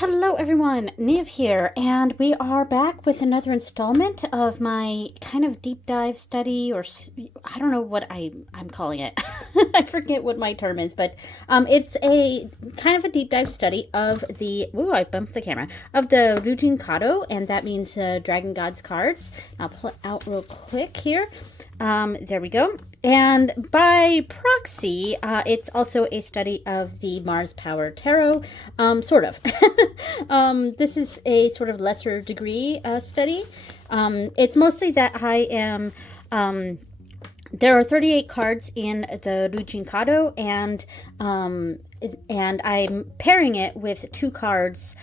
Hello everyone, Niv here, and we are back with another installment of my kind of deep dive study, or I don't know what I'm calling it. I forget what my term is, but it's a kind of a deep dive study of the, I bumped the camera, of the Ryuu Kado, and that means Dragon Gods cards. I'll pull it out real quick here. There we go. And by proxy, it's also a study of the Mars Power Tarot, sort of. This is a sort of lesser degree study. It's mostly that I am... there are 38 cards in the Ryuu Kado, and I'm pairing it with 2 cards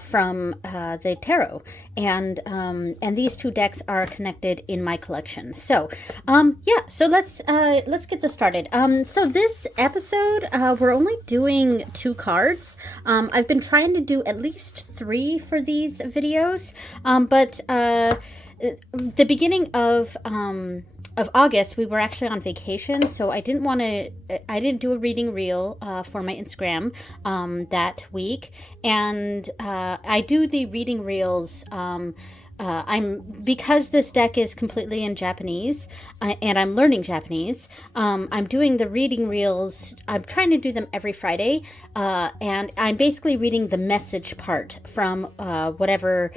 from the tarot, and these 2 decks are connected in my collection. So, so let's get this started. So this episode, we're only doing 2 cards. I've been trying to do at least 3 for these videos, but the beginning of August, we were actually on vacation, so I didn't do a reading reel for my Instagram that week, and I do the reading reels because this deck is completely in Japanese, and I'm learning Japanese. I'm doing the reading reels. I'm trying to do them every Friday, and I'm basically reading the message part from whatever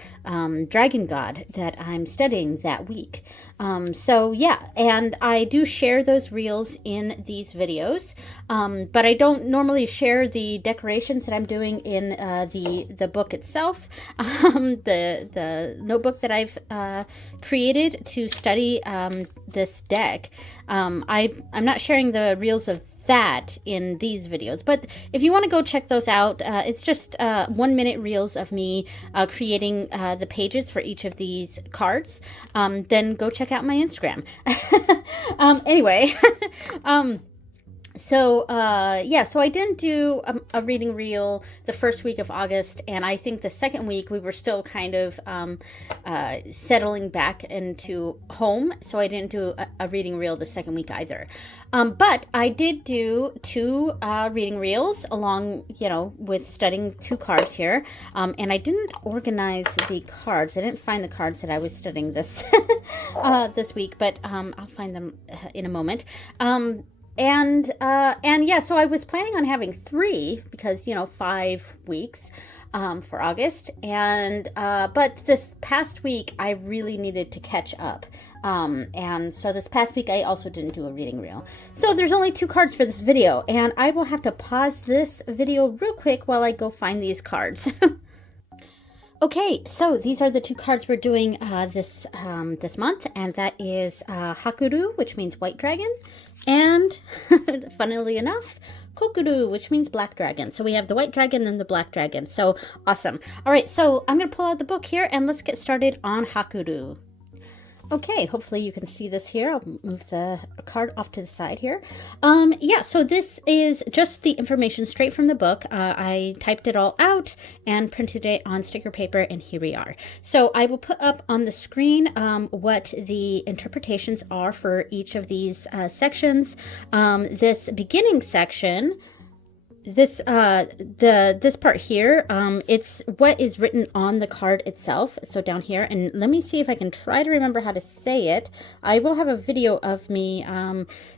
dragon god that I'm studying that week. So yeah, and I do share those reels in these videos, but I don't normally share the decorations that I'm doing in the book itself, the notebook that I've created to study this deck. I'm not sharing the reels of that in these videos, but if you want to go check those out, it's just 1-minute reels of me creating the pages for each of these cards. Then go check out my Instagram. Anyway. So I didn't do a reading reel the first week of August, and I think the second week we were still kind of settling back into home, so I didn't do a reading reel the second week either. But I did do 2 reading reels along, with studying 2 cards here, and I didn't organize the cards. I didn't find the cards that I was studying this this week, but I'll find them in a moment. And yeah, so I was planning on having 3 because, 5 weeks for August. And but this past week, I really needed to catch up. And so this past week, I also didn't do a reading reel. So there's only 2 cards for this video, and I will have to pause this video real quick while I go find these cards. Okay, so these are the 2 cards we're doing this month, and that is Haku, which means white dragon, and funnily enough, Koku, which means black dragon. So we have the white dragon and the black dragon. So awesome. All right, so I'm going to pull out the book here, and let's get started on Haku. Okay, hopefully you can see this here. I'll move the card off to the side here. Yeah, so this is just the information straight from the book. I typed it all out and printed it on sticker paper, and here we are. So I will put up on the screen what the interpretations are for each of these sections. This beginning section, this part here, it's what is written on the card itself. So down here, and let me see if I can try to remember how to say it. I will have a video of me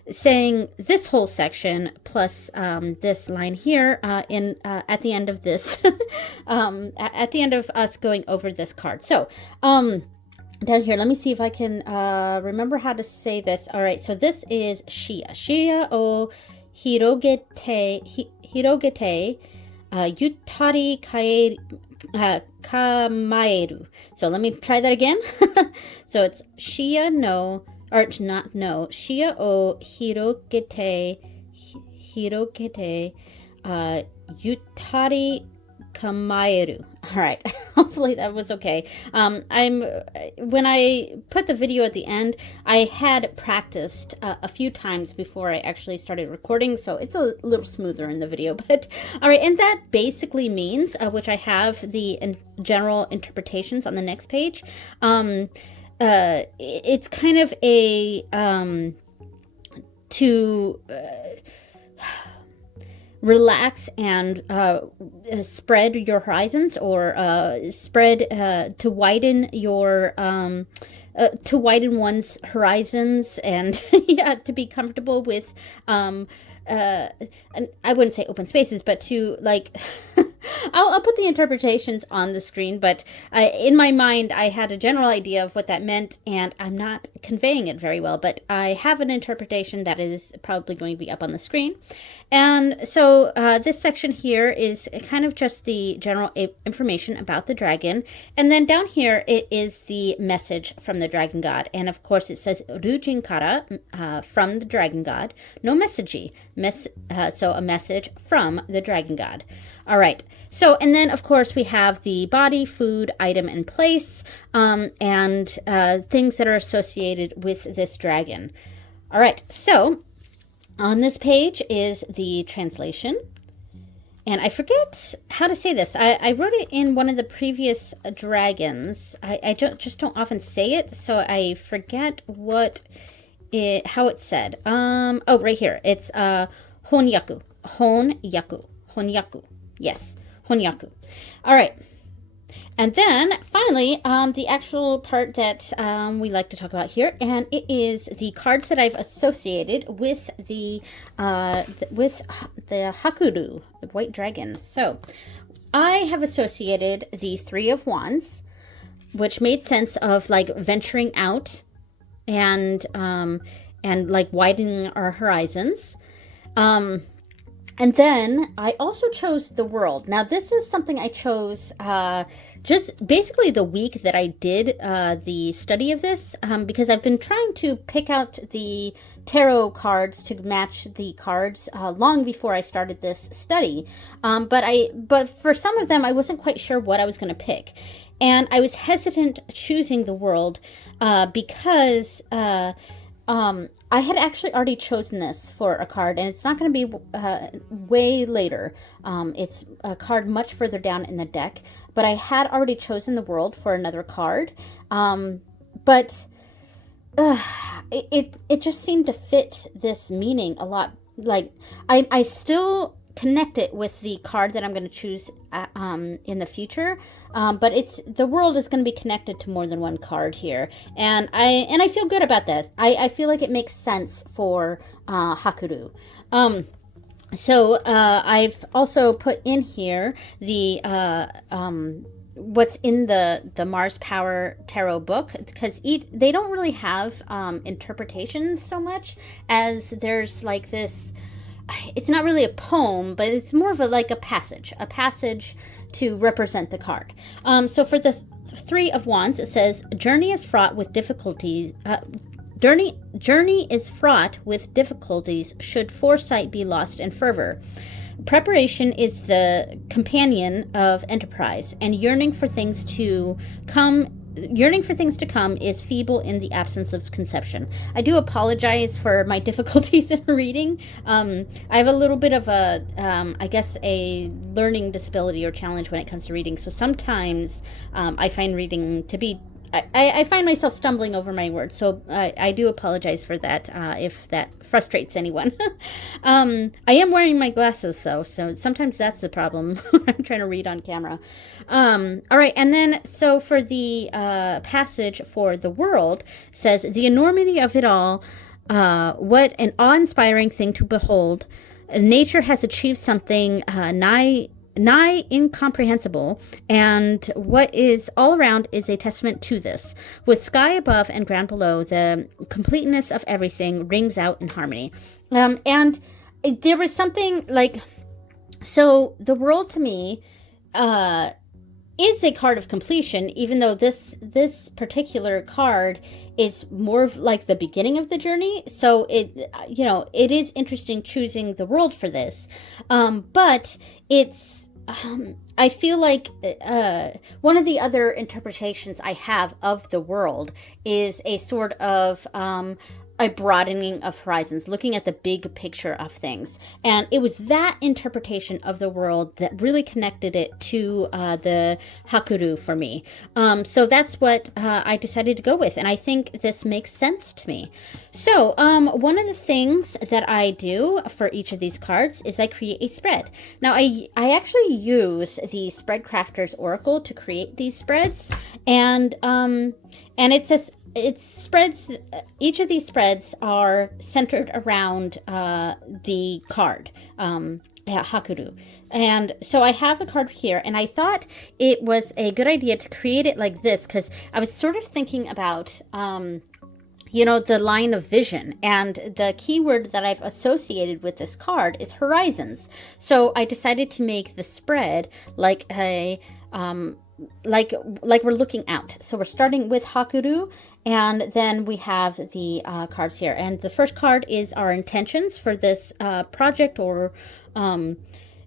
saying this whole section plus this line here at the end of this at the end of us going over this card. So down here, let me see if I can remember how to say this. All right, so this is Shia o Hirogete, Yutari Kamaeru. So let me try that again. So it's Shia no, or not no, Shia o Hirogete, Yutari Kamaeru. All right, hopefully that was okay. When I put the video at the end, I had practiced a few times before I actually started recording, so it's a little smoother in the video. But all right, and that basically means, which I have the general interpretations on the next page. It's kind of a relax and spread your horizons, or spread to widen your to widen one's horizons, and yeah, to be comfortable with and I wouldn't say open spaces, but to like I'll put the interpretations on the screen, but in my mind I had a general idea of what that meant, and I'm not conveying it very well, but I have an interpretation that is probably going to be up on the screen. And so this section here is kind of just the general information about the dragon, and then down here it is the message from the dragon god, and of course it says Ryujin kara, from the dragon god, no messagey, so a message from the dragon god. All right, so and then of course we have the body, food, item, and place, and things that are associated with this dragon. All right, so on this page is the translation, and I forget how to say this. I wrote it in one of the previous dragons. I just don't often say it, so I forget how it's said. Oh, right here. It's honyaku. Honyaku. Yes, honyaku. All right. And then finally, the actual part that we like to talk about here, and it is the cards that I've associated with the Hakuru, the white dragon. So I have associated the Three of Wands, which made sense of like venturing out and like widening our horizons. And then I also chose the world. Now this is something I chose just basically the week that I did the study of this, because I've been trying to pick out the tarot cards to match the cards long before I started this study. But for some of them I wasn't quite sure what I was going to pick. And I was hesitant choosing the world because I had actually already chosen this for a card, and it's not going to be way later. It's a card much further down in the deck, but I had already chosen the world for another card. But it just seemed to fit this meaning a lot. Like I still connect it with the card that I'm going to choose in the future, but the world is going to be connected to more than one card here, and I feel good about this. I feel like it makes sense for Hakuru. So I've also put in here the what's in the Mars Power Tarot book, because they don't really have interpretations so much as there's like this. It's not really a poem, but it's more of a passage to represent the card. So for the Three of Wands, it says, journey is fraught with difficulties. Journey is fraught with difficulties should foresight be lost in fervor. Preparation is the companion of enterprise, and yearning for things to come is feeble in the absence of conception. I do apologize for my difficulties in reading. I have a little bit of I guess a learning disability or challenge when it comes to reading. So sometimes I find reading to be I find myself stumbling over my words, so I do apologize for that if that frustrates anyone. I am wearing my glasses, though, so sometimes that's the problem when I'm trying to read on camera. All right, and then so for the passage for the world says, the enormity of it all, what an awe-inspiring thing to behold. Nature has achieved something nigh incomprehensible, and what is all around is a testament to this. With sky above and ground below, the completeness of everything rings out in harmony. And there was something like, so the world to me is a card of completion, even though this particular card is more of like the beginning of the journey. So it is interesting choosing the world for this, but it's I feel like one of the other interpretations I have of the world is a sort of a broadening of horizons, looking at the big picture of things. And it was that interpretation of the world that really connected it to the Haku for me. So that's what I decided to go with. And I think this makes sense to me. So one of the things that I do for each of these cards is I create a spread. Now, I actually use the Spread Crafter's Oracle to create these spreads. And it says, it's spreads, each of these spreads are centered around the card, Haku. And so I have the card here, and I thought it was a good idea to create it like this, because I was sort of thinking about, the line of vision, and the keyword that I've associated with this card is horizons. So I decided to make the spread like a, like we're looking out. So we're starting with Haku, and then we have the cards here. And the first card is our intentions for this project or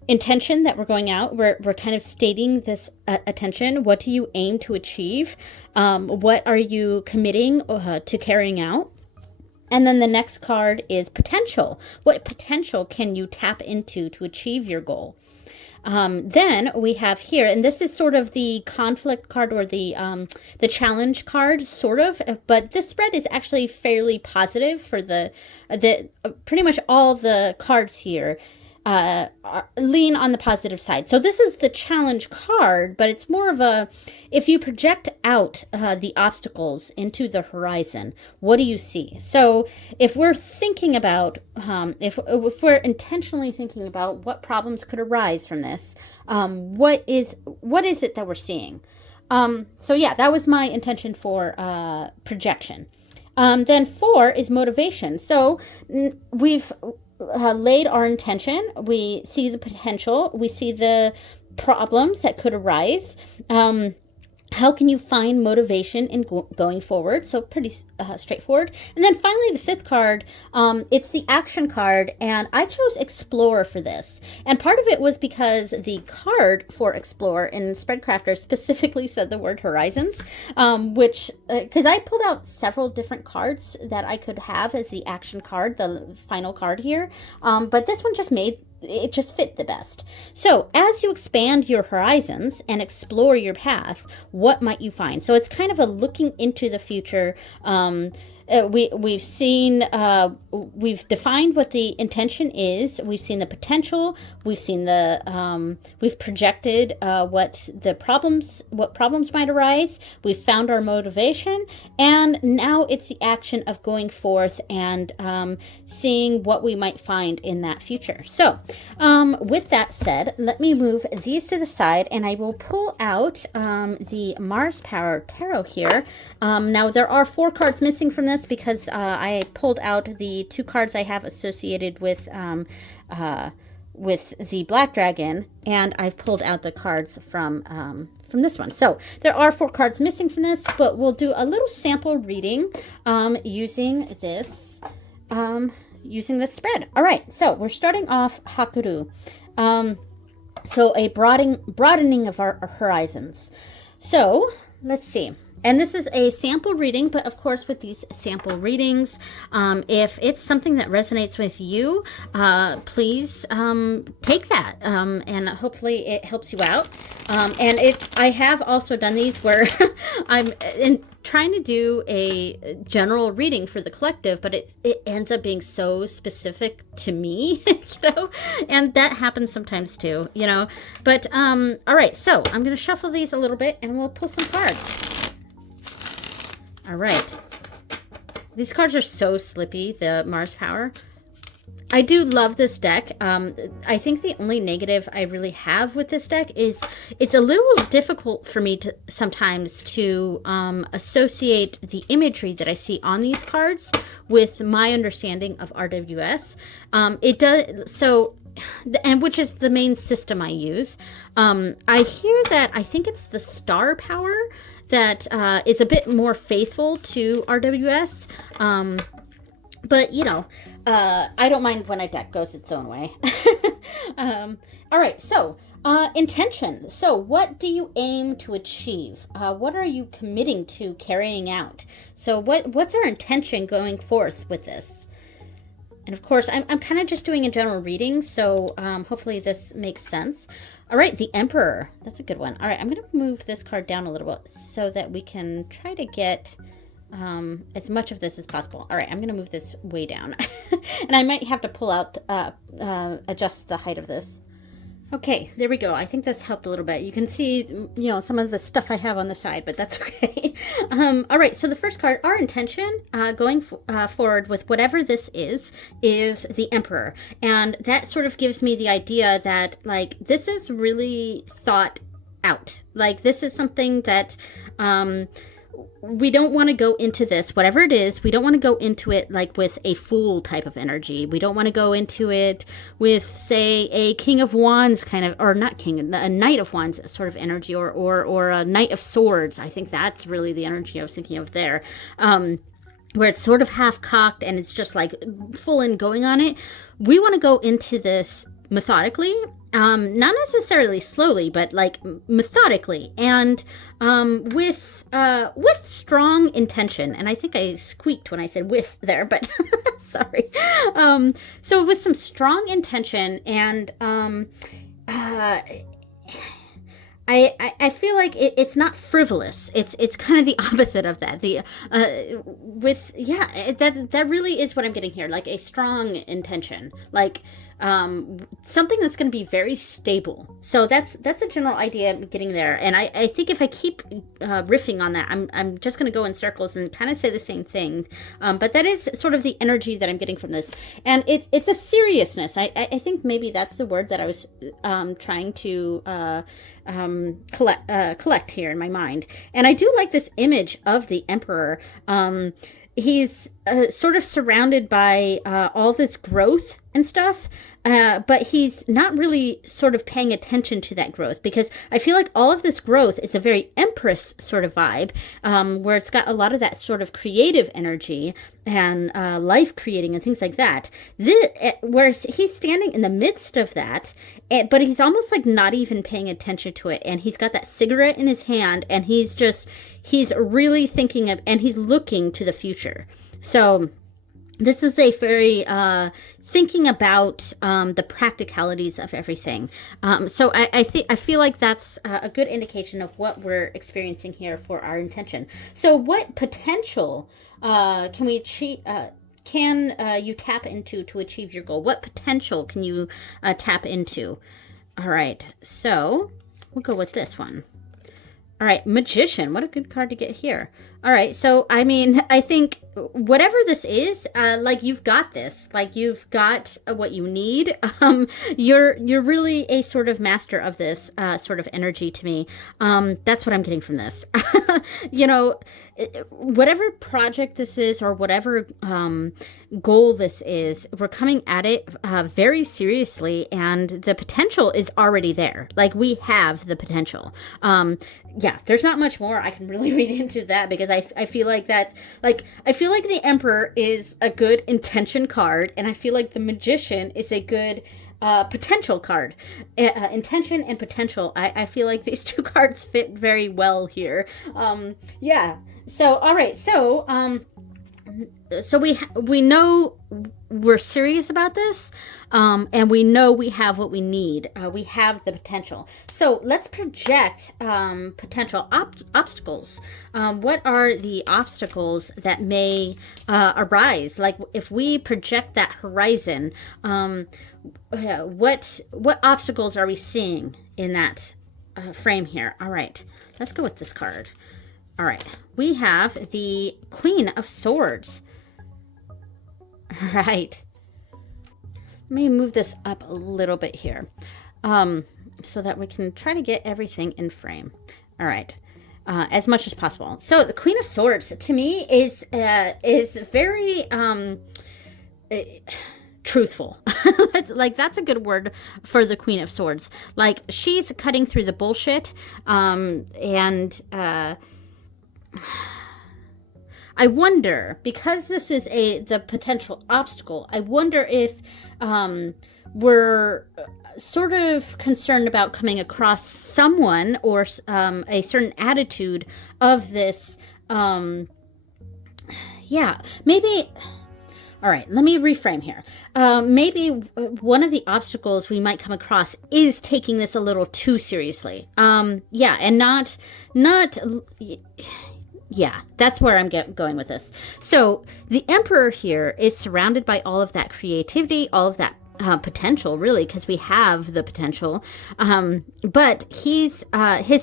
intention that we're going out. We're kind of stating this attention. What do you aim to achieve? What are you committing to carrying out? And then the next card is potential. What potential can you tap into to achieve your goal? Then we have here, and this is sort of the conflict card or the challenge card, sort of, but this spread is actually fairly positive for the pretty much all the cards here lean on the positive side. So this is the challenge card, but it's more of a, if you project out the obstacles into the horizon, what do you see? So if we're thinking about, if we're intentionally thinking about what problems could arise from this, what is it that we're seeing? So yeah, that was my intention for projection. Then 4 is motivation. So we've laid our intention. We see the potential. We see the problems that could arise. How can you find motivation in going forward? So pretty straightforward. And then finally, the 5th card, it's the action card, and I chose Explore for this. And part of it was because the card for Explore in Spreadcrafter specifically said the word horizons, which, because I pulled out several different cards that I could have as the action card, the final card here, but this one it just fit the best. So as you expand your horizons and explore your path, what might you find? So it's kind of a looking into the future. We've seen, we've defined what the intention is. We've seen the potential. We've seen we've projected what problems might arise. We've found our motivation, and now it's the action of going forth and seeing what we might find in that future. So, with that said, let me move these to the side, and I will pull out the Mars Power Tarot here. Now there are 4 cards missing from this because I pulled out the 2 cards I have associated with the Black Dragon, and I've pulled out the cards from this one. So there are 4 cards missing from this, but we'll do a little sample reading using this spread. All right, so we're starting off Haku. So a broadening of our horizons. So let's see. And this is a sample reading, but of course with these sample readings, if it's something that resonates with you, please take that, and hopefully it helps you out. I have also done these where I'm trying to do a general reading for the collective, but it ends up being so specific to me, and that happens sometimes too, But all right, so I'm going to shuffle these a little bit, and we'll pull some cards. All right. These cards are so slippy, the Mars Power. I do love this deck. I think the only negative I really have with this deck is it's a little difficult for me to sometimes to associate the imagery that I see on these cards with my understanding of RWS. It does so. And which is the main system I use. I hear that I think it's the Star Power that is a bit more faithful to RWS. But, I don't mind when a deck goes its own way. All right, so Intention. So what do you aim to achieve? What are you committing to carrying out? So what's our intention going forth with this? And of course, I'm kind of just doing a general reading, so hopefully this makes sense. All right, the Emperor. That's a good one. All right, I'm going to move this card down a little bit so that we can try to get as much of this as possible. All right, I'm going to move this way down. And I might have to pull out, adjust the height of this. Okay, there we go. I think this helped a little bit. You can see, some of the stuff I have on the side, but that's okay. All right, so the first card, our intention going forward with whatever this is the Emperor. And that sort of gives me the idea that, like, this is really thought out. Like, this is something that we don't want to go into this, whatever it is, we don't want to go into it like with a Fool type of energy. We don't want to go into it with, say, a King of Wands kind of, or not King, a Knight of Wands sort of energy, or a Knight of Swords. I think that's really the energy I was thinking of there. Where it's sort of half cocked and it's just like full in going on it. We want to go into this methodically, not necessarily slowly, but like methodically, and with strong intention. And I think I squeaked when I said "with" there, but sorry. So with some strong intention, and I feel like it's not frivolous. It's kind of the opposite of that. That really is what I'm getting here. Like a strong intention, like something that's going to be very stable. So that's a general idea I'm getting there. And I think if I keep riffing on that, I'm just going to go in circles and kind of say the same thing. But that is sort of the energy that I'm getting from this, and it's a seriousness. I think maybe that's the word that I was trying to collect here in my mind. And I do like this image of the Emperor. He's sort of surrounded by all this growth and stuff, but he's not really sort of paying attention to that growth, because I feel like all of this growth is a very Empress sort of vibe, where it's got a lot of that sort of creative energy and life creating and things like that. Whereas he's standing in the midst of that, but he's almost like not even paying attention to it, and he's got that cigarette in his hand, and he's really thinking of, and he's looking to the future. So this is a very thinking about the practicalities of everything. So I feel like that's a good indication of what we're experiencing here for our intention. So what potential can we achieve? Can you tap into to achieve your goal? What potential can you tap into? All right, so we'll go with this one. All right, Magician. What a good card to get here. All right, so I mean, I think whatever this is, like you've got this, like you've got what you need. You're really a sort of master of this sort of energy to me. That's what I'm getting from this. Whatever project this is, or whatever goal this is, we're coming at it very seriously, and the potential is already there. Like, we have the potential. Yeah, there's not much more I can really read into that, because I feel like that's I feel like the Emperor is a good intention card, and I feel like the Magician is a good potential card. Intention and potential. I feel like these two cards fit very well here. Yeah. So all right. So we know we're serious about this, and we know we have what we need. We have the potential. So let's project potential obstacles. What are the obstacles that may arise? Like, if we project that horizon, what obstacles are we seeing in that frame here? All right, let's go with this card. All right, we have the Queen of Swords. All right. Let me move this up a little bit here, so that we can try to get everything in frame. All right, as much as possible. So the Queen of Swords, to me, is very truthful. That's a good word for the Queen of Swords. Like, she's cutting through the bullshit, and I wonder, because this is the potential obstacle, I wonder if we're sort of concerned about coming across someone or a certain attitude of this. Yeah, maybe. All right, let me reframe here. Maybe one of the obstacles we might come across is taking this a little too seriously. Yeah, and not. Yeah, that's where I'm going with this. So the Emperor here is surrounded by all of that creativity, all of that potential, really, because we have the potential. But his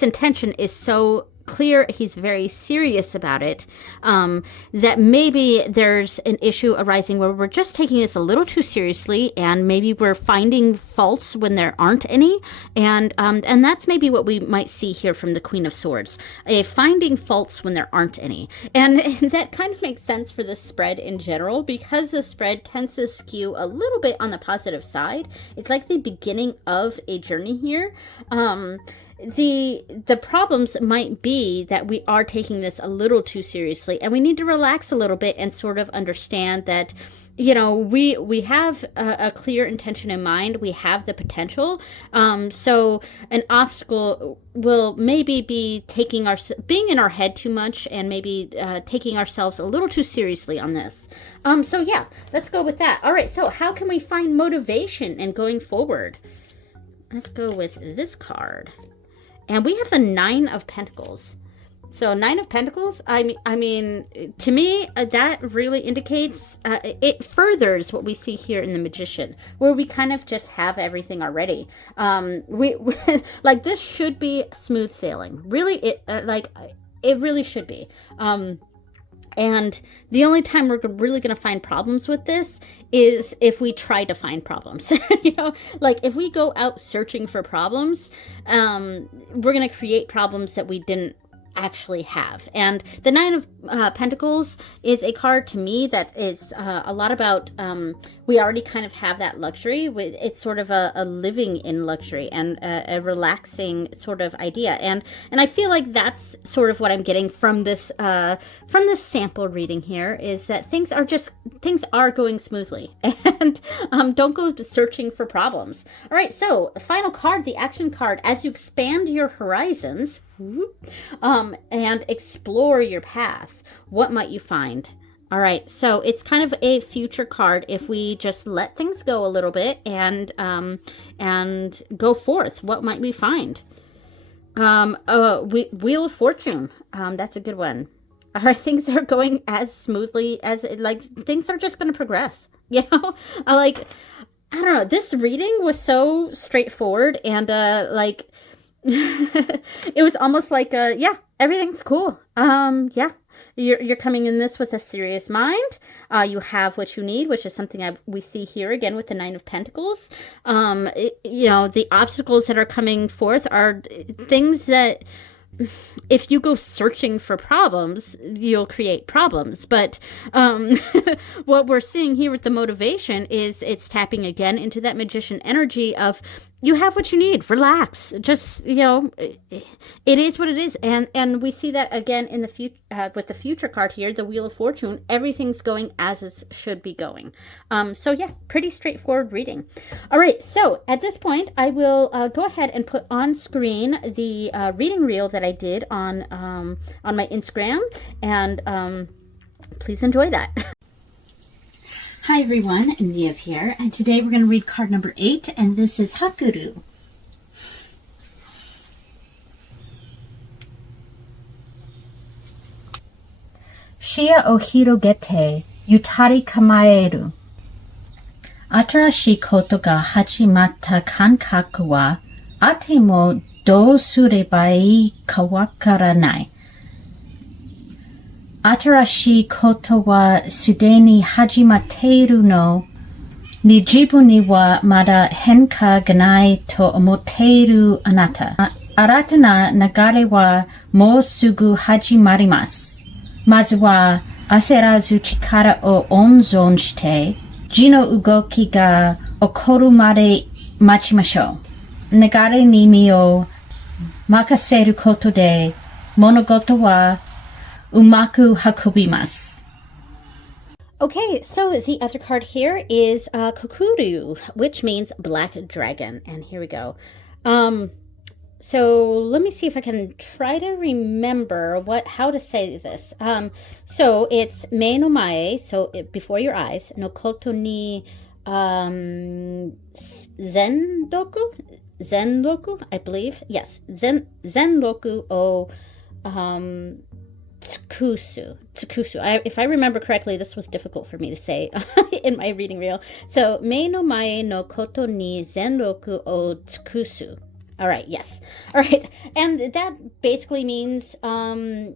intention is so clear, he's very serious about it, that maybe there's an issue arising where we're just taking this a little too seriously, and maybe we're finding faults when there aren't any, and that's maybe what we might see here from the Queen of Swords, finding faults when there aren't any. And that kind of makes sense for the spread in general, because the spread tends to skew a little bit on the positive side. It's like the beginning of a journey here. The problems might be that we are taking this a little too seriously, and we need to relax a little bit and sort of understand that, you know, we have a clear intention in mind. We have the potential. So an obstacle will maybe be being in our head too much, and maybe taking ourselves a little too seriously on this. So yeah, let's go with that. All right, so how can we find motivation in going forward? Let's go with this card. And we have the Nine of Pentacles. So Nine of Pentacles, I mean, to me, that really indicates, it furthers what we see here in the Magician, where we kind of just have everything already. We like, this should be smooth sailing. Really, it really should be. And the only time we're really going to find problems with this is if we try to find problems. You know, like if we go out searching for problems, we're going to create problems that we didn't actually have. And the Nine of Pentacles is a card to me that is a lot about, we already kind of have that luxury. It's sort of a living in luxury and a relaxing sort of idea. And I feel like that's sort of what I'm getting from this sample reading here, is that things are going smoothly, and don't go searching for problems. All right, so final card, the action card. As you expand your horizons, and explore your path, what might you find? All right, so it's kind of a future card if we just let things go a little bit and go forth. What might we find? Wheel of Fortune. That's a good one. Things are going as smoothly as things are just going to progress. You know, I don't know. This reading was so straightforward, and it was almost like, yeah, everything's cool. Yeah, you're coming in this with a serious mind. You have what you need, which is something we see here again with the Nine of Pentacles. You know, the obstacles that are coming forth are things that, if you go searching for problems, you'll create problems. But what we're seeing here with the motivation is it's tapping again into that Magician energy of, you have what you need. Relax. Just, you know, it is what it is. And we see that again in the future, with the future card here, the Wheel of Fortune. Everything's going as it should be going. So yeah, pretty straightforward reading. All right. So at this point, I will go ahead and put on screen the reading reel that I did on my Instagram, and please enjoy that. Hi everyone, Niev here, and today we're going to read card number 8, and this is Haku. Shia o hirogete, yutari kamaeru. Atarashi koto ga hajimata kankaku wa, ate mo dou sureba ii ka wakaranai. Atarashi koto wa sudeni hajimateru no, ni jibu ni wa mada henka ganai to omoteru anata. Arata na nagare wa mo sugu hajimarimasu. Mazu wa aserazu chikara o onzon shite, ji no ugoki ga okoru made machimashou. Nagare ni mi o makaseru koto de monogoto wa umaku hakubimasu. Okay, so the other card here is Kokuru, which means black dragon. And here we go. So let me see if I can try to remember how to say this. So it's me no mae, so before your eyes, no koto ni zenroku, I believe. Yes, zenroku o tsukusu. If I remember correctly, this was difficult for me to say in my reading reel. So me no mae no koto ni zenroku o tsukusu. All right, yes. All right, and that basically means because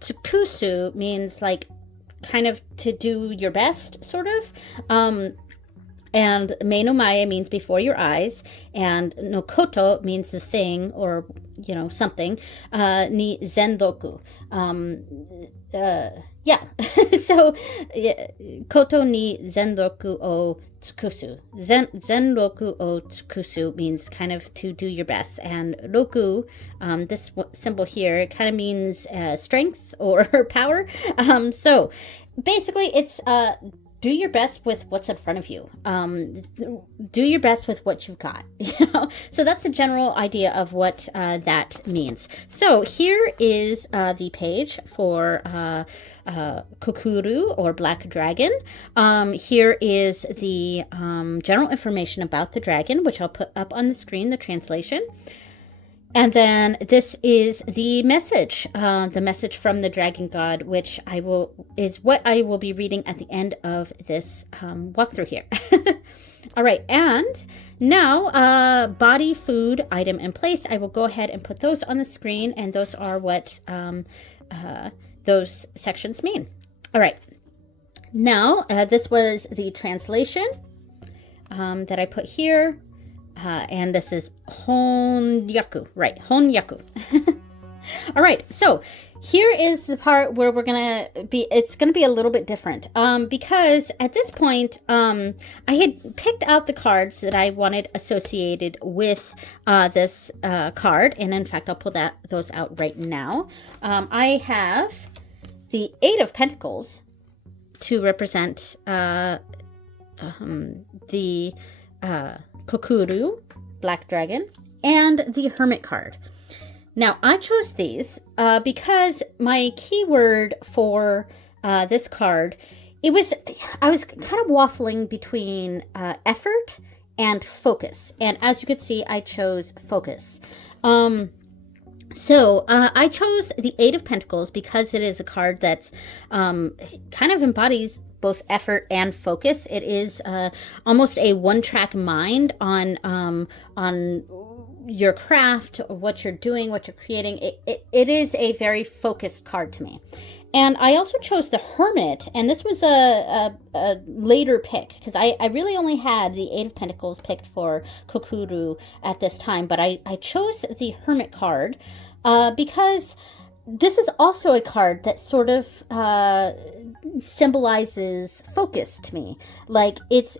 tsukusu means like kind of to do your best, sort of. And me no mae means before your eyes, and no koto means the thing or something. Ni zenroku. Yeah. So koto ni zenroku o tsukusu. Zenroku o tsukusu means kind of to do your best, and roku, this symbol here, kind of means strength or power. So basically, it's do your best with what's in front of you. Do your best with what you've got. So that's a general idea of what that means. So here is the page for Kokuru, or black dragon. Here is the general information about the dragon, which I'll put up on the screen, the translation. And then this is the message from the dragon god, which is what I will be reading at the end of this walkthrough here. All right, and now body, food, item, and place. I will go ahead and put those on the screen, and those are what those sections mean. All right, now this was the translation that I put here. And this is Honyaku, right? Honyaku. All right, so here is the part where it's gonna be a little bit different, because at this point, I had picked out the cards that I wanted associated with this card, and in fact, I'll pull those out right now. I have the Eight of Pentacles to represent the Kokuru, black dragon, and the Hermit card. Now, I chose these because my keyword for this card, I was kind of waffling between effort and focus. And as you can see, I chose focus. So I chose the Eight of Pentacles because it is a card that's kind of embodies both effort and focus. It is almost a one-track mind on your craft, what you're doing, what you're creating. It is a very focused card to me. And I also chose the Hermit, and this was a later pick because I really only had the Eight of Pentacles picked for Kokuru at this time, but I chose the Hermit card because this is also a card that sort of symbolizes focus to me. Like it's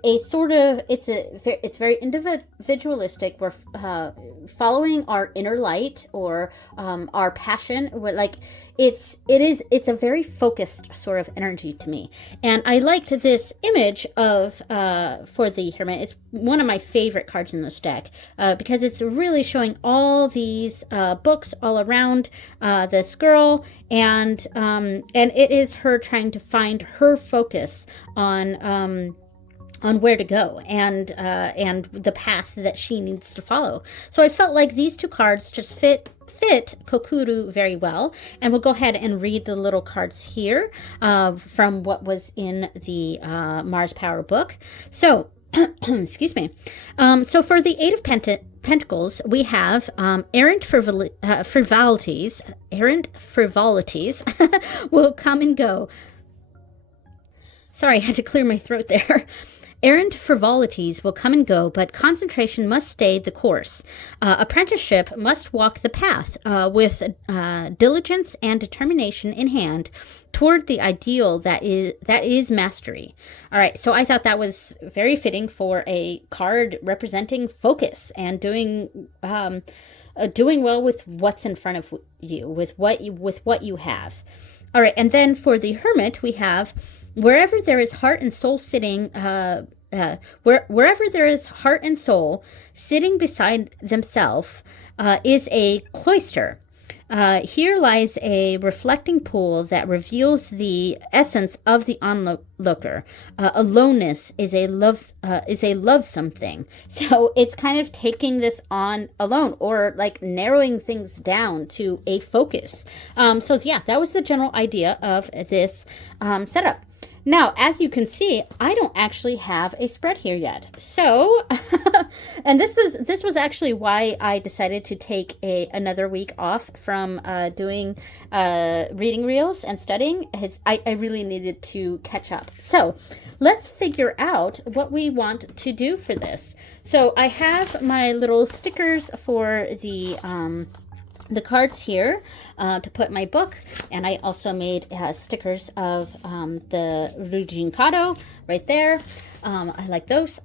very individualistic. We're following our inner light or our passion. It's a very focused sort of energy to me. And I liked this image of for the Hermit. It's one of my favorite cards in this deck because it's really showing all these books all around this girl, and it is her trying to find her focus on where to go and the path that she needs to follow. So I felt like these two cards just fit Kokuru very well, and we'll go ahead and read the little cards here from what was in the Mars Power book. So excuse me. So for the Eight of Pentacles, we have errant frivolities will come and go. Sorry, I had to clear my throat there. Errant frivolities will come and go, but concentration must stay the course. Apprenticeship must walk the path with diligence and determination in hand toward the ideal that is mastery. All right, so I thought that was very fitting for a card representing focus and doing well with what's in front of you, with what you have. All right, and then for the Hermit, we have wherever there is heart and soul sitting, wherever there is heart and soul sitting beside themselves is a cloister. Here lies a reflecting pool that reveals the essence of the onlooker. Aloneness is a lovesome thing. So it's kind of taking this on alone, or like narrowing things down to a focus. So yeah, that was the general idea of this setup. Now, as you can see, I don't actually have a spread here yet. So, and this was actually why I decided to take another week off from doing reading reels and studying. I really needed to catch up. So, let's figure out what we want to do for this. So, I have my little stickers for the cards here to put in my book, and I also made stickers of the Ryuu card right there. I like those.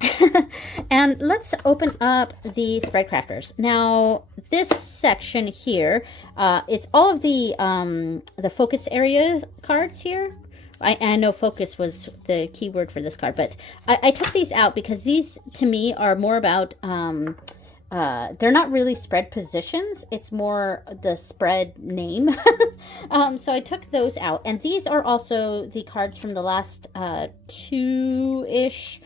And let's open up the spread crafters. Now this section here, it's all of the focus area cards here. I know focus was the key word for this card, but I took these out because these to me are more about they're not really spread positions. It's more the spread name. So I took those out. And these are also the cards from the last two-ish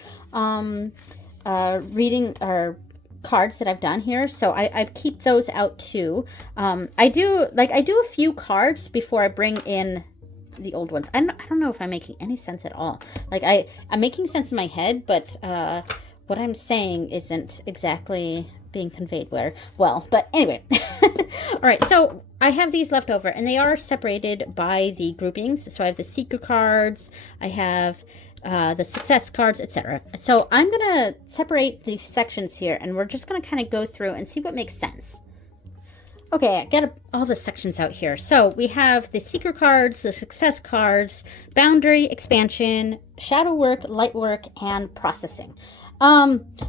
reading or cards that I've done here. So I keep those out too. I do a few cards before I bring in the old ones. I don't know if I'm making any sense at all. Like I'm making sense in my head, but what I'm saying isn't exactly being conveyed well, but anyway. All right, so I have these left over, and they are separated by the groupings. So I have the secret cards, I have the success cards, etc. So I'm gonna separate these sections here, and we're just gonna kind of go through and see what makes sense. Okay, I got all the sections out here. So we have the secret cards, the success cards, boundary, expansion, shadow work, light work, and processing.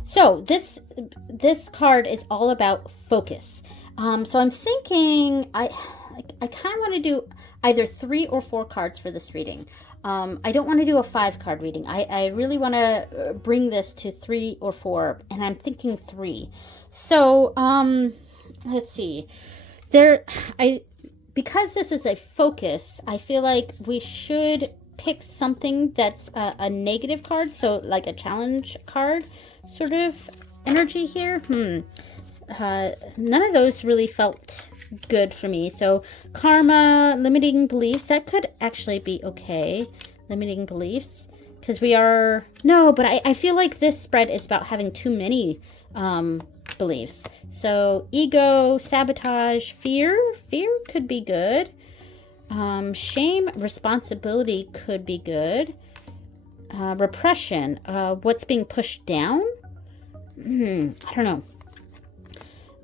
So this card is all about focus. So I'm thinking I kind of want to do either 3 or 4 cards for this reading. I don't want to do a 5-card reading. I really want to bring this to 3 or 4, and I'm thinking 3. So, let's see. Because this is a focus, I feel like we should pick something that's a negative card, so like a challenge card sort of energy here. None of those really felt good for me. So karma, limiting beliefs, that could actually be okay. Limiting beliefs, because but I feel like this spread is about having too many beliefs. So ego, sabotage, fear could be good. Shame, responsibility could be good. Repression, what's being pushed down? I don't know.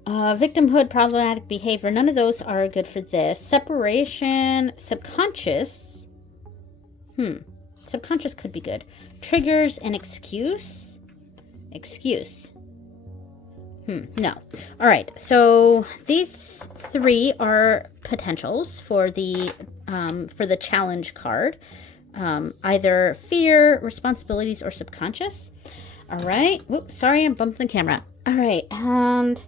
Victimhood, problematic behavior, none of those are good for this. Separation, subconscious. Subconscious could be good. Triggers and excuse. No. All right. So these 3 are potentials for the challenge card. Either fear, responsibilities, or subconscious. All right. Whoops, sorry, I bumped the camera. All right. And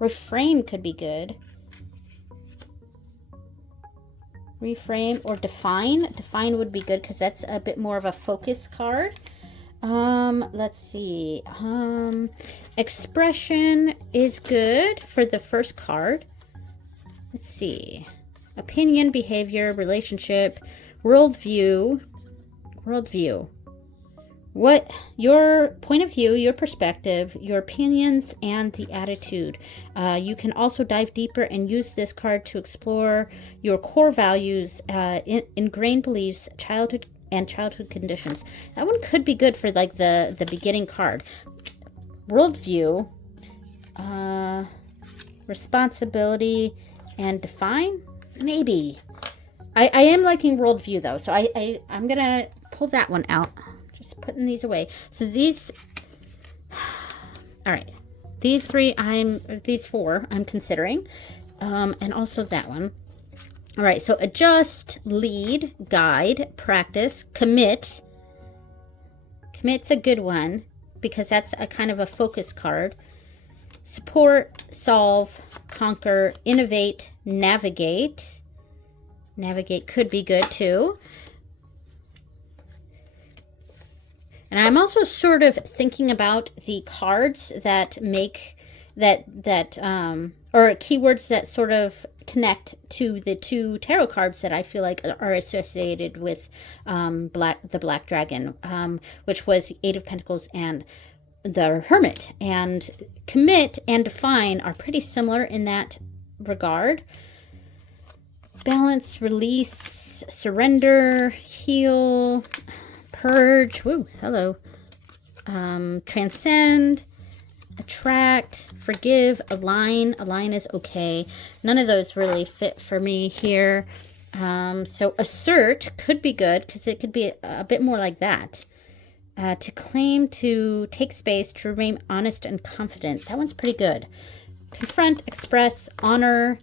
reframe could be good. Reframe or define. Define would be good because that's a bit more of a focus card. Let's see. Expression is good for the first card. Let's see. Opinion, behavior, relationship, worldview. What your point of view, your perspective, your opinions, and the attitude. You can also dive deeper and use this card to explore your core values, ingrained beliefs, childhood conditions. That one could be good for like the beginning card. Worldview, responsibility, and define. Maybe. I am liking worldview though, so I'm gonna pull that one out. Just putting these away. So these, all right, these 4 I'm considering. and also that one. All right, so adjust, lead, guide, practice, commit. Commit's a good one because that's a kind of a focus card. Support, solve, conquer, innovate, navigate. Navigate could be good too. And I'm also sort of thinking about the cards that make or keywords that sort of connect to the two tarot cards that I feel like are associated with the Black Dragon, which was Eight of Pentacles and the Hermit. And commit and define are pretty similar in that regard. Balance, release, surrender, heal, purge, woo, hello, transcend, attract, forgive, align. Align is okay. None of those really fit for me here. So assert could be good because it could be a bit more like that. To claim, to take space, to remain honest and confident. That one's pretty good. Confront, express, honor,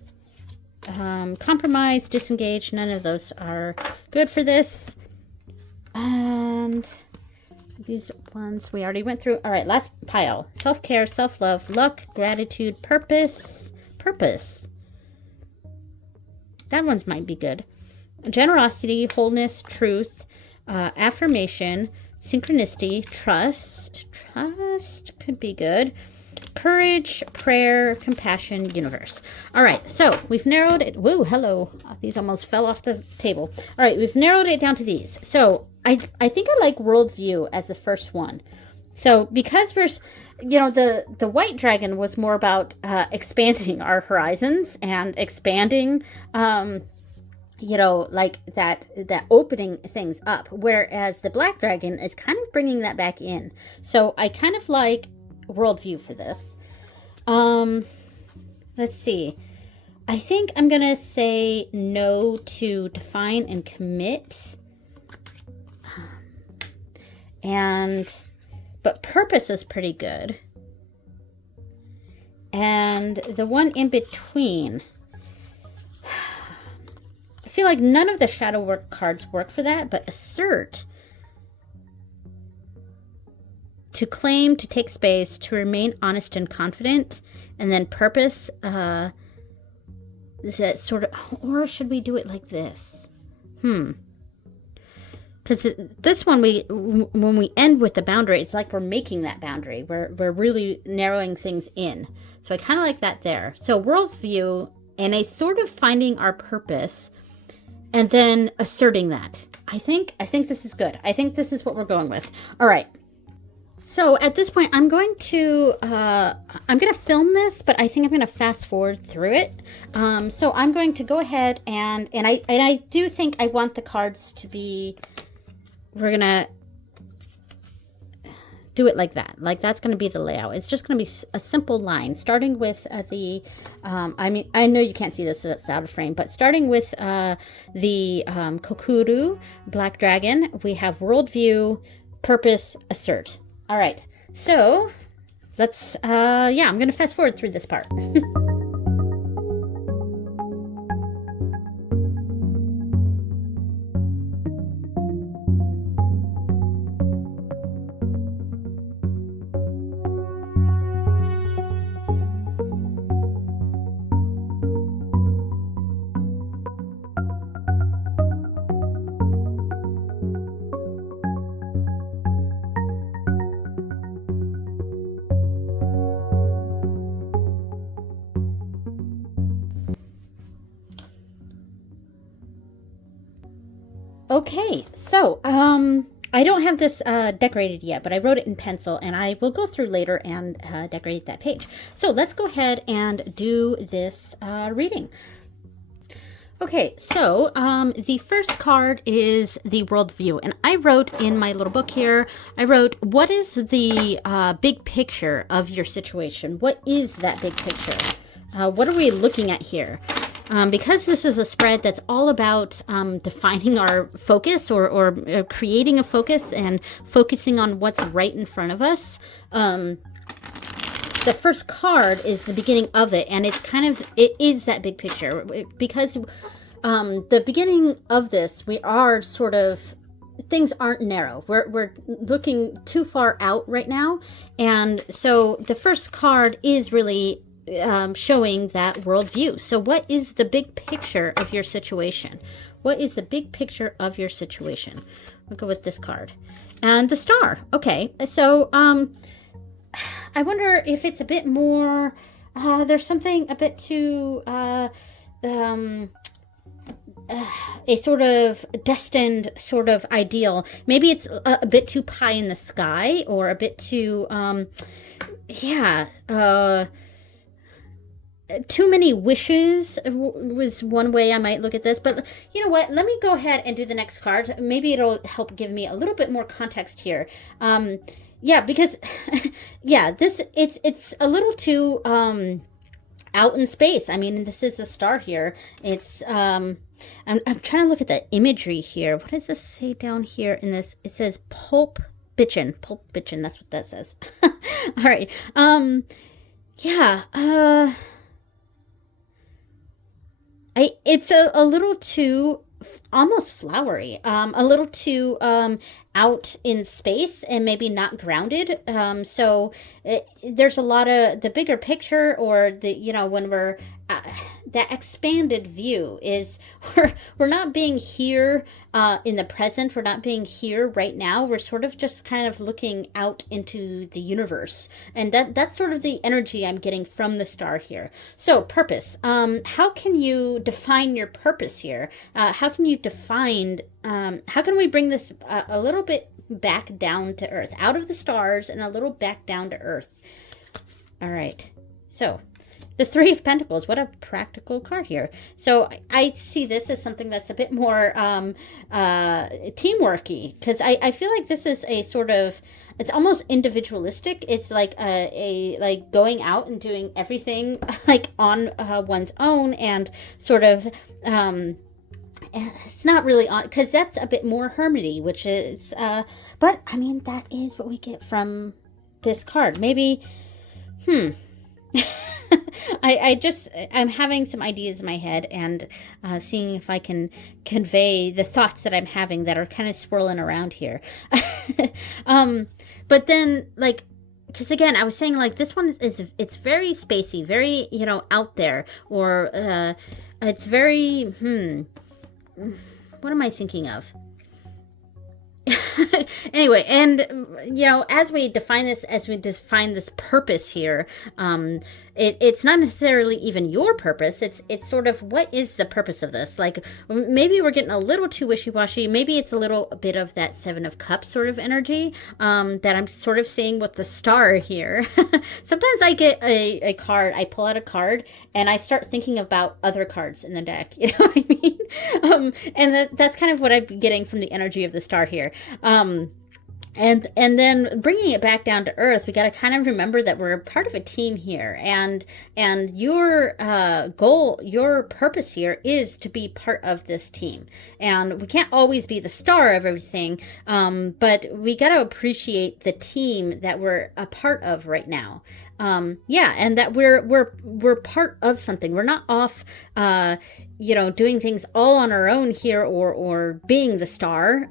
compromise, disengage. None of those are good for this. And these ones we already went through. All right, last pile. Self-care, self-love, luck, gratitude, purpose. Purpose. That one's might be good. Generosity, wholeness, truth, affirmation, synchronicity, trust. Trust could be good. Courage, prayer, compassion, universe. All right, so we've narrowed it. Woo, hello. These almost fell off the table. All right, we've narrowed it down to these. So I think I like worldview as the first one. So because there's, the white dragon was more about expanding our horizons and expanding, like that opening things up. Whereas the black dragon is kind of bringing that back in. So I kind of like worldview for this. Let's see. I think I'm going to say no to define and commit. But purpose is pretty good. And the one in between, I feel like none of the shadow work cards work for that, but assert, to claim, to take space, to remain honest and confident, and then purpose, is that sort of, or should we do it like this? Because this one, when we end with the boundary, it's like we're making that boundary. We're really narrowing things in. So I kind of like that there. So worldview and a sort of finding our purpose and then asserting that. I think this is good. I think this is what we're going with. All right. So at this point, I'm going to film this, but I think I'm going to fast forward through it. So I'm going to go ahead and I do think I want the cards to be. We're going to do it like that. Like that's going to be the layout. It's just going to be a simple line starting with I know you can't see this, so it's out of frame, but starting with the Kokuru, Black Dragon, we have worldview, purpose, assert. All right. So let's, I'm going to fast forward through this part. Okay, so I don't have this decorated yet, but I wrote it in pencil, and I will go through later and decorate that page. So let's go ahead and do this reading. Okay, so the first card is the worldview, and I wrote in my little book here, I wrote, what is the big picture of your situation? What is that big picture? What are we looking at here? Because this is a spread that's all about defining our focus or creating a focus and focusing on what's right in front of us. the first card is the beginning of it, and it is that big picture, because the beginning of this, we are sort of, things aren't narrow. We're looking too far out right now, and so the first card is really showing that worldview. So what is the big picture of your situation? What is the big picture of your situation? We'll go with this card. And the star. Okay, so I wonder if it's a bit more, there's something a bit too, a sort of destined sort of ideal. Maybe it's a bit too pie in the sky, or a bit too, too many wishes was one way I might look at this. But you know what? Let me go ahead and do the next card. Maybe it'll help give me a little bit more context here. Yeah, because yeah, it's a little too out in space. I mean, this is the star here. It's I'm trying to look at the imagery here. What does this say down here in this? It says pulp bitchin'. That's what that says. All right. Yeah. It's a little too almost flowery, a little too out in space and maybe not grounded. So there's a lot of the bigger picture, or the, you know, when we're that expanded view is we're not being here in the present. We're not being here right now. We're sort of just kind of looking out into the universe, and that's sort of the energy I'm getting from the star here. So purpose. How can you define your purpose here? How can you define? How can we bring this a little bit back down to earth, out of the stars and a little back down to earth? All right. So the Three of Pentacles, what a practical card here. So I see this as something that's a bit more teamworky, because I feel like this is a sort of, it's almost individualistic. It's like like going out and doing everything like on one's own, and sort of it's not really on, because that's a bit more hermity, which is but I mean, that is what we get from this card. Maybe I'm having some ideas in my head, and seeing if I can convey the thoughts that I'm having that are kind of swirling around here. But then, like, because again, I was saying, like, this one it's very spacey, very, you know, out there, or it's very, what am I thinking of? Anyway, and you know, as we define this purpose here, it's not necessarily even your purpose. It's sort of, what is the purpose of this? Like, maybe we're getting a little too wishy-washy. Maybe it's a little bit of that Seven of Cups sort of energy that I'm sort of seeing with the star here. Sometimes I get a card, I pull out a card, and I start thinking about other cards in the deck. You know what I mean? And that's kind of what I'm getting from the energy of the star here. And then bringing it back down to earth, we got to kind of remember that we're part of a team here, and your goal, your purpose here is to be part of this team. And we can't always be the star of everything, but we got to appreciate the team that we're a part of right now. Yeah, and that we're part of something. We're not off, you know, doing things all on our own here, or being the star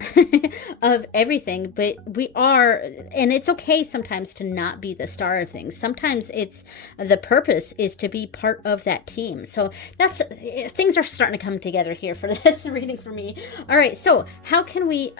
of everything, but we are, and it's okay sometimes to not be the star of things. Sometimes it's, the purpose is to be part of that team. So that's, things are starting to come together here for this reading for me. All right, so how can we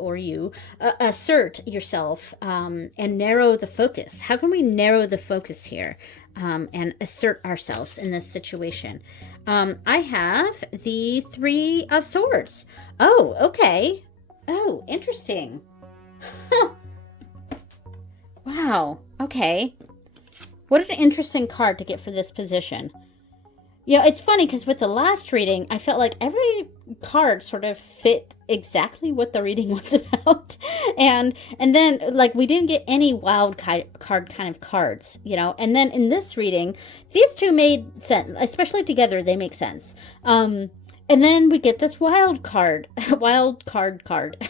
or you assert yourself and narrow the focus? How can we narrow the focus here and assert ourselves in this situation? I have the Three of Swords. Oh, okay. Oh, interesting. Wow. Okay. What an interesting card to get for this position. Yeah, it's funny because with the last reading, I felt like every card sort of fit exactly what the reading was about. And then, like, we didn't get any wild card kind of cards, you know. And then in this reading, these two made sense, especially together, they make sense. And then we get this wild card card.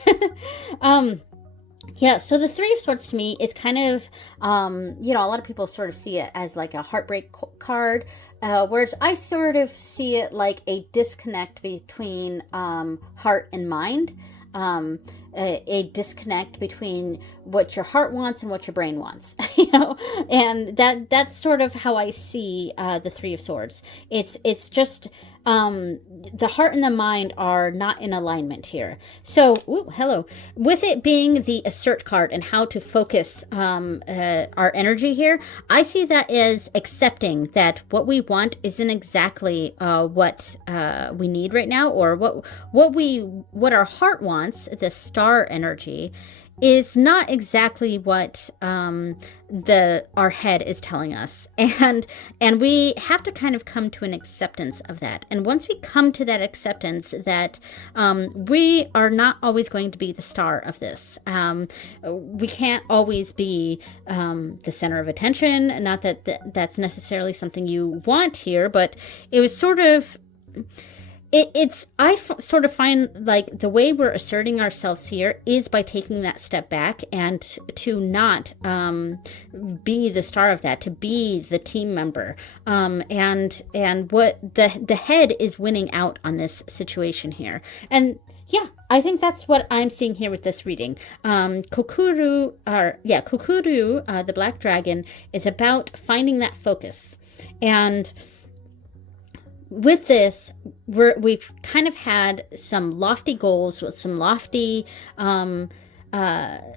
Yeah, so the Three of Swords to me is kind of, you know, a lot of people sort of see it as like a heartbreak card, whereas I sort of see it like a disconnect between heart and mind. A disconnect between what your heart wants and what your brain wants, you know, and that's sort of how I see the Three of Swords. It's just the heart and the mind are not in alignment here. So, ooh, hello. With it being the assert card and how to focus our energy here, I see that as accepting that what we want isn't exactly what we need right now, or what our heart wants, the star energy, is not exactly what our head is telling us, and we have to kind of come to an acceptance of that. And once we come to that acceptance that we are not always going to be the star of this, we can't always be the center of attention. Not that that's necessarily something you want here, but it was sort of. I sort of find like the way we're asserting ourselves here is by taking that step back and to not be the star of that, to be the team member, and what the head is winning out on this situation here. And yeah, I think that's what I'm seeing here with this reading. Kokuru, the Black Dragon, is about finding that focus. And with this, we've kind of had some lofty goals with some lofty,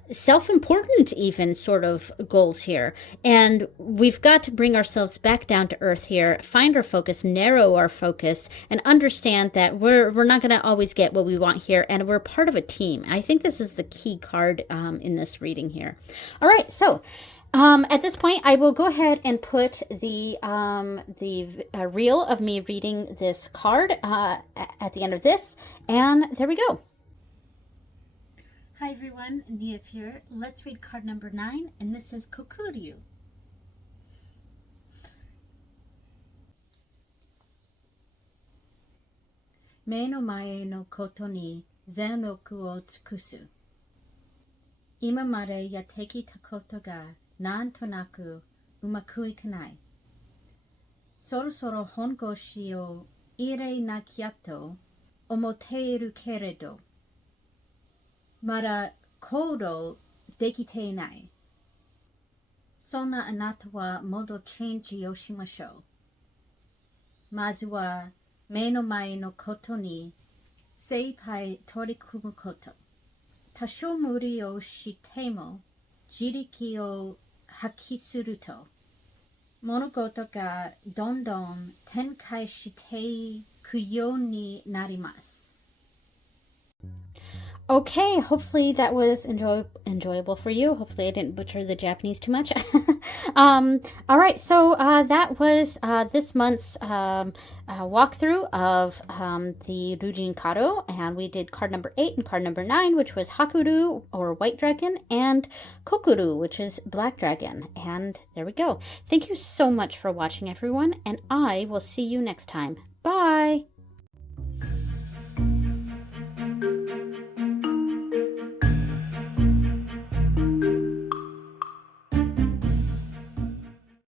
self-important even sort of goals here. And we've got to bring ourselves back down to earth here, find our focus, narrow our focus, and understand that we're not going to always get what we want here, and we're part of a team. I think this is the key card in this reading here. All right, so at this point, I will go ahead and put the reel of me reading this card at the end of this, and there we go. Hi everyone, Nia here. Let's read card number 9, and this is Koku. 目の前のことに全力を尽くす。今までやってきたことがなんとなくうまくいかない。そろそろ本腰を入れなきゃと思っているけれど、まだ行動できていない。そんなあなたはモードチェンジをしましょう。まずは目の前のことに精一杯取り組むこと。多少無理をしても自力を発揮すると物事がどんどん展開していくようになります。Okay, hopefully that was enjoyable for you. Hopefully I didn't butcher the Japanese too much. All right, so that was this month's walkthrough of the Ryuu Kado, and we did card number 8 and card number 9, which was Haku or White Dragon, and Koku, which is Black Dragon. And there we go. Thank you so much for watching, everyone, and I will see you next time. Bye!